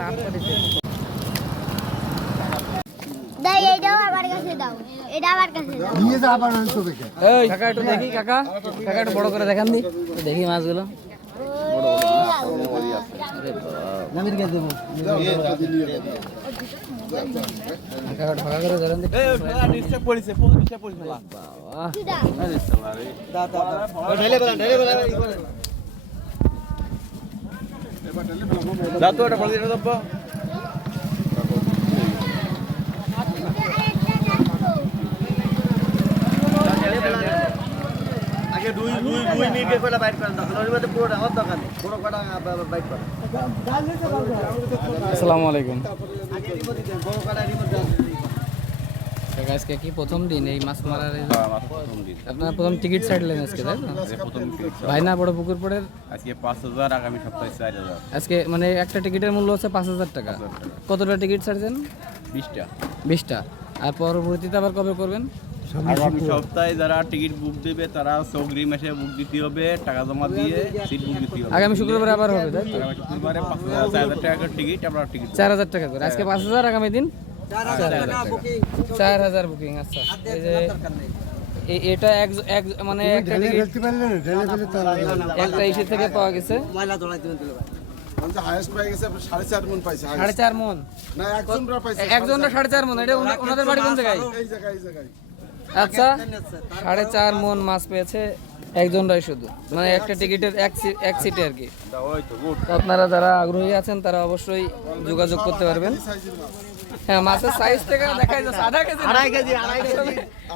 লাভ করেছে। দাও এইটাও আমার কাছে দাও, এটা আমার কাছে দাও। নিয়ে যা আবার আনছো দেখে। এই কাকা একটু দেখি, কাকা কাকা একটু বড় করে দেখান দি, দেখি মাছগুলো। নামির কে দেবো কাকা একটু ফাঁকা করে ধরেন দি। ডিস্টার্ব করেছে, পুরো ডিস্টার্ব করেছে। বাবা দাও তো এটা ফল দাও। আগে দুই মিনিটে কয়টা বাইট করেন, তাহলে ওর মধ্যে পুরোটা আমার দোকানে পুরো কটা বাইট করেন। আসসালামু আলাইকুম আগে রিমোট দেন, বড় কটা রিমোট দেন। কাকা আজকে কি প্রথম দিন এই মাছ মারার? আপনারা প্রথম টিকিট ছাড়লেন আজকে, তাই তো? ভাই না বড় পুকুর পড়ে আজকে 5000, আগামী সপ্তাহে 4000। আজকে মানে একটা টিকিটের মূল্য হচ্ছে 5000 টাকা। কতটা টিকিট ছাড়ছেন? 20টা। 20টা। আর পরবর্তীতে আবার কবে করবেন? আগামী সপ্তাহে যারা টিকিট বুক দেবে তারা চৌগ্রি মাসে বুক দিতে হবে, টাকা জমা দিয়ে সিট বুক দিতে হবে। আগামী শুক্রবার আবার হবে, তাই তো? আগামী শুক্রবারে 4000 টাকা করে টিকিট, আমরা টিকিট 4000 টাকা করে। আজকে 5000, আগামী দিন 4000 বুকিং। আচ্ছা, এই যে এটা এক মানে একটা টিকিট ফেলতে পারলে না, ঢেলে ফেলে তার আগে একটা ইসে থেকে পাওয়া গেছে মানে হাইয়েস্ট পাই গেছে 4.5 মণ পাইছে। 4.5 মণ না একজনরা পাইছে, একজনটা 4.5 মণ। এটা ওনাদের বাড়ি কোন জায়গায়? এই জায়গায়। আচ্ছা, 4.5 মণ মাছ পেয়েছে একজনরাই শুধু, মানে একটা টিকিটের এক সিটে আর কি। তো আপনারা যারা আগ্রহী আছেন তারা অবশ্যই যোগাযোগ করতে পারবেন। হ্যাঁ, মাছের সাইজ থেকে দেখা যাচ্ছে আধা কেজি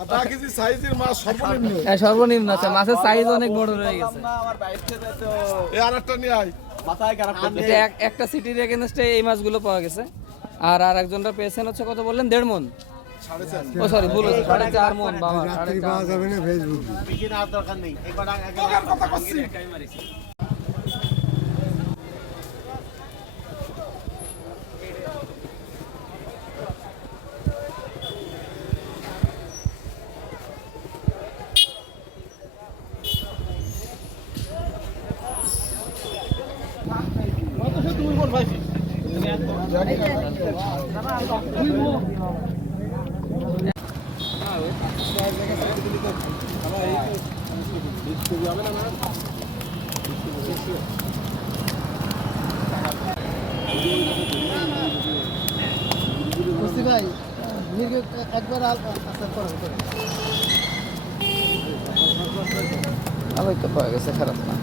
আধা কেজি সাইজের মাছ সর্বনিম্ন। হ্যাঁ, সর্বনিম্ন আছে। মাছের সাইজ অনেক বড় রয়ে গেছে। আমার বাইক থেকে তো এই আরেকটা নিয়ে আয়। মাথায় খারাপ করে এটা একটা সিটির এগেনস্টে এই মাছগুলো পাওয়া গেছে। আর একজনটা পেয়েছেন হচ্ছে কত বললেন? 1.5 মণ। 4.5 ও সরি, ভুল হচ্ছে, 4.5 মণ। বাবা, রাত্রি পাওয়া যাবে না ফেসবুকে। বেশি না দরকার নেই, একবার আগে কথা কচ্ছি। ভাই একবার আসার পর আবার তো পাওয়া গেছে, খারাপ না।